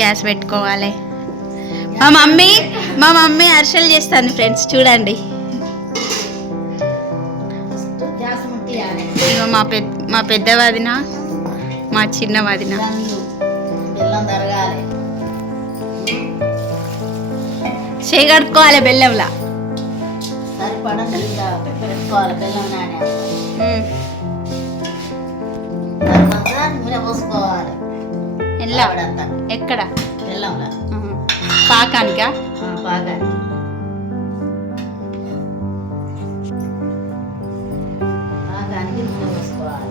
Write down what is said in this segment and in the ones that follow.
Gas పెట్టుకోవాలి. మా mummy అరిసెలు చేస్తాను ఫ్రెండ్స్, చూడండి. ఇగో మా పెద్ద వదిన, మా చిన్న వదిన. చేయగడుకోవాలి బెల్లంలా. పెట్టుకోవాలి బెల్లం నానే పోసుకోవాలి. ఎక్కడ బెల్లంలా పాకానికా? పాకానికి నూనె పోసుకోవాలి.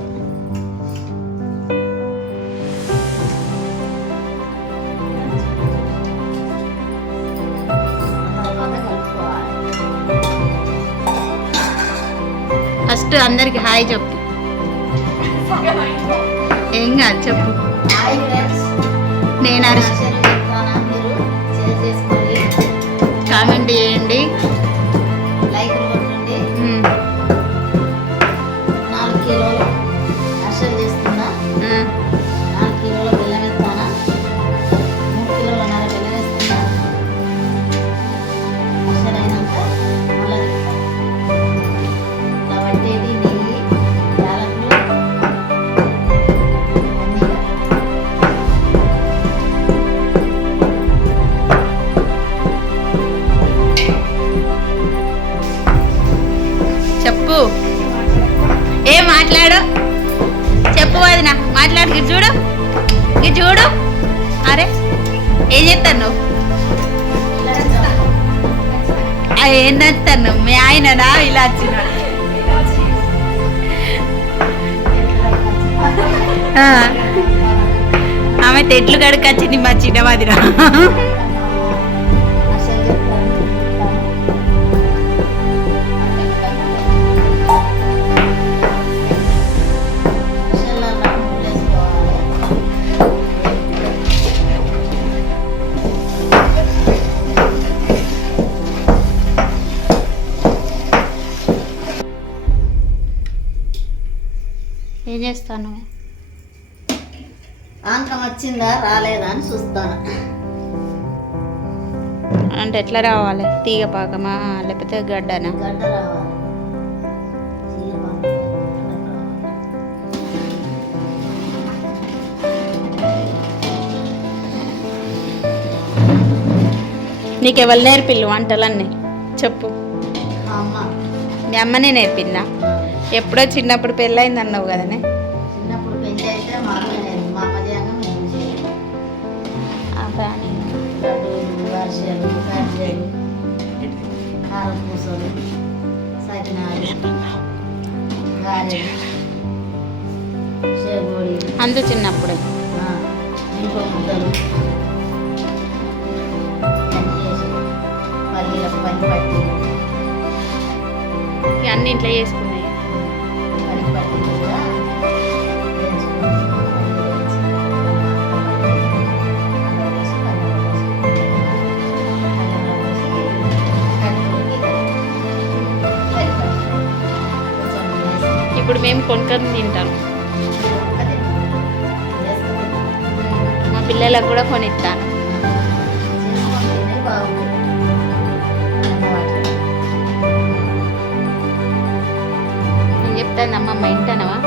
ఫస్ట్ అందరికి హాయ్ చెప్పు. ఏం కాదు చెప్పు. నేను కామెంట్ చేయండి, లైక్ కొట్టండి. 4 కిలోలు అరిసెలు చేస్తున్నా. 4 కిలోల బెల్లం వేస్తానా, 3 కిలోలన్నర బెల్లం వేస్తున్నా. అరిసెలు అయినాక మళ్ళీ ఇట్లా పట్టేది నెయ్యి, యాలకులు అన్నీ. చెప్పు. ఏం మాట్లాడు, చెప్పు వదిన, మాట్లాడు. ఇది చూడు, ఇది చూడు. అరే ఏం చేస్తాను? ఏం చేస్తాను? మీ ఆయననా ఇలా వచ్చినాడు? ఆమె తెట్లు కడుకొచ్చింది మా చిన్న వదిన. ఏం చేస్తాను? ఆంకం వచ్చిందా రాలేదా అని చూస్తాను. అంటే ఎట్లా రావాలి? తీగ పాకమా లేకపోతే గడ్డనా? గడ్డ రావాలి. నీకు ఎవరు నేర్పిల్లు వంటలన్నీ చెప్పు. మా అమ్మ. మీ అమ్మనే నేర్పిందా? ఎప్పుడో చిన్నప్పుడు పెళ్ళయింది అన్నావు కదనే? చిన్నప్పుడు పెళ్ళి అయితే మా అమ్మ చేయంగా మేము చేయాలి. లడ్డూలు, అరిసెలు, కజ్జలు, కారం పూసలు, సకినాలు, గారెలు, చేగోడి, అంత చిన్నప్పుడే ఇంకో ముద్దలు అన్నీ చేసి పల్లీలకు పని పట్టి అన్ని ఇంట్లో చేసుకున్నాయి. పని పట్టి కూడా వేయించుకొని ఇప్పుడు మేము కొనుక్కొని తింటాము. మా పిల్లలకు కూడా కొనిస్తాను. నేను చెప్తాను అమ్మమ్మ, ఇంటానవా?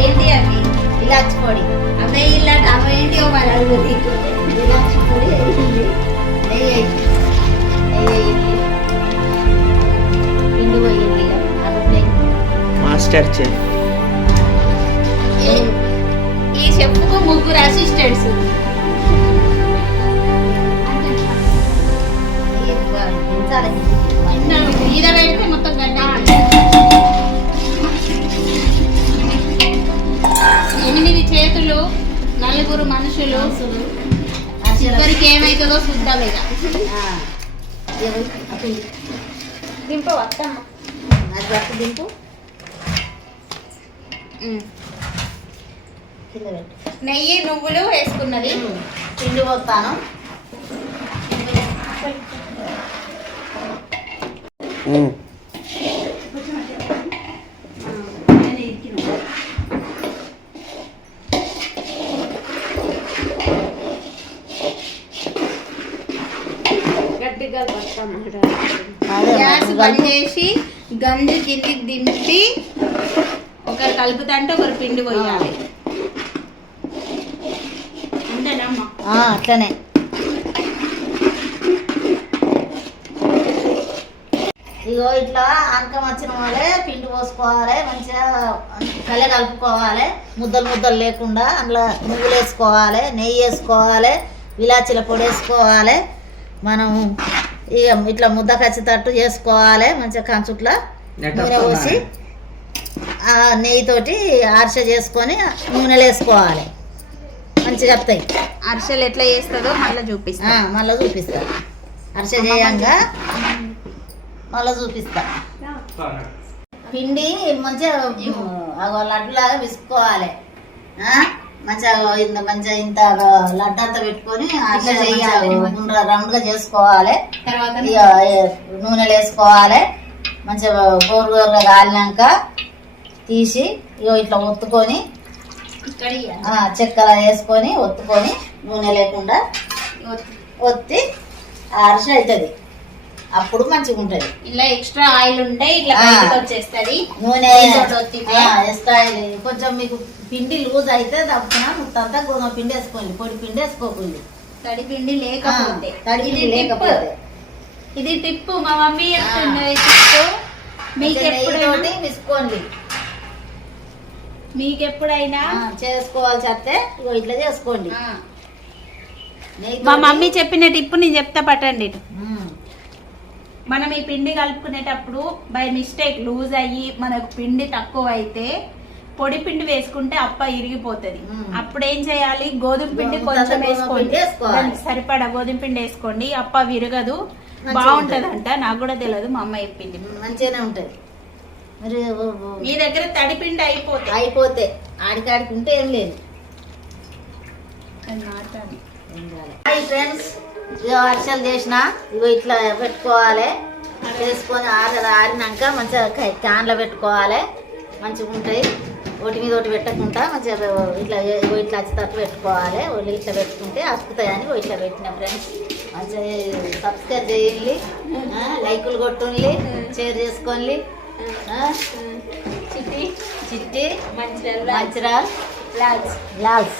ఏంటి అవి? ఇలాచి పొడి. అవే ఇలా అవే ఏంటి మరి అడుగుది. ఇలాచి పొడి వేసింది, నెయ్యి వేసింది, పిండి పోయింది. Master chef. ఈ చెప్పుకు 3 అసిస్టెంట్స్. మీద పెడితే మొత్తం గడ్డ. 8 చేతులు, 4 మనుషులు. చివరికి ఏమవుతుందో చూద్దాం. ఇక దింపు వస్తాము. అది బట్టి దింపు. కింద పెట్టు. నెయ్యి నువ్వులు వేసుకున్నది. పిండి పోతాను. గ్యాస్ బంద్ చేసి గంజి కిందికి దింపి ఒకరు కలుపుతుంటే ఒకరు పిండి పోయాలి. అంతేనమ్మా? అట్లనే. ఇగో ఇట్లా అంకం వచ్చిన వాళ్ళే పిండి పోసుకోవాలి, మంచిగా కలే కలుపుకోవాలి, ముద్దలు ముద్దలు లేకుండా. అందులో నువ్వులు వేసుకోవాలి, నెయ్యి వేసుకోవాలి, ఇలాచీల పొడి వేసుకోవాలి. మనం ఇక ఇట్లా ముద్ద కచ్చేటట్టు చేసుకోవాలి. మంచిగా కంచుట్లా నూనె పోసి ఆ నెయ్యితోటి అరిసె చేసుకొని నూనెలు వేసుకోవాలి. మంచిగా వస్తాయి. అరిసెలు ఎట్లా చేస్తుందో మళ్ళీ చూపిస్తా. మళ్ళీ చూపిస్తా. అరిసె చేయంగా మళ్ళీ చూపిస్తా. పిండి మంచిగా లడ్డులాగా విసుకోవాలి. మంచిగా మంచిగా ఇంత లడ్డు అంతా పెట్టుకొని రౌండ్ గా చేసుకోవాలి. ఇక నూనెలు వేసుకోవాలి. మంచిగా గోరు గోరుగా కాలినాక తీసి ఇట్లా ఒత్తుకొని చెక్కల వేసుకొని ఒత్తుకొని నూనె లేకుండా ఒత్తి అరిసె అవుతుంది. అప్పుడు మంచిగా ఉంటది. ఇలా ఎక్స్ట్రా ఆయిల్ ఉంటే ఇట్లా వచ్చేస్తుంది. నూనె ఎక్స్ట్రా ఆయిల్ కొంచెం మీకు పిండి లూజ్ అయితే తప్పున మొత్తంతా గోధుమ పిండి వేసుకోండి, పొడి పిండి వేసుకోకండి. తడి పిండి లేకపోతే ఇది టిప్పు మా మమ్మీ విసుకోండి. మీకు ఎప్పుడైనా చేసుకోవాల్సి వస్తే ఇట్లా చేసుకోండి. మా మమ్మీ చెప్పిన టిప్పు నేను చెప్తా పట్టండి. మనం ఈ పిండి కలుపుకునేటప్పుడు బై మిస్టేక్ లూజ్ అయ్యి మనకు పిండి తక్కువ అయితే పొడి పిండి వేసుకుంటే అప్ప ఇరిగిపోతుంది. అప్పుడు ఏం చేయాలి, గోధుమ పిండి కొంచెం వేసుకోండి, సరిపడా గోధుమ పిండి వేసుకోండి. అప్ప విరగదు, బాగుంటది అంట. నాకు కూడా తెలియదు, మా అమ్మ చెప్పింది. మంచిగానే ఉంటది. మరి మీ దగ్గర తడి పిండి అయిపోతే ఆడికాడికి ఉంటే ఏం లేదు. ఫ్రెండ్స్, అరిసెలు చేసిన ఇట్లా పెట్టుకోవాలి. చేసుకొని ఆరినాక మంచిగా క్యాన్లో పెట్టుకోవాలి. మంచిగా ఉంటాయి. ఒకటి మీద ఒకటి పెట్టకుండా మంచిగా ఇట్లా ఇట్లా వచ్చేటట్టు పెట్టుకోవాలి. ఒళ్ళు ఇట్లా పెట్టుకుంటే అసుకుతాయని ఇట్లా పెట్టిన. ఫ్రెండ్స్, మంచిగా సబ్స్క్రైబ్ చేయండి, లైకులు కొట్టుండి, షేర్ చేసుకోండి. చిట్టి మంచిరాల్ లాల్స్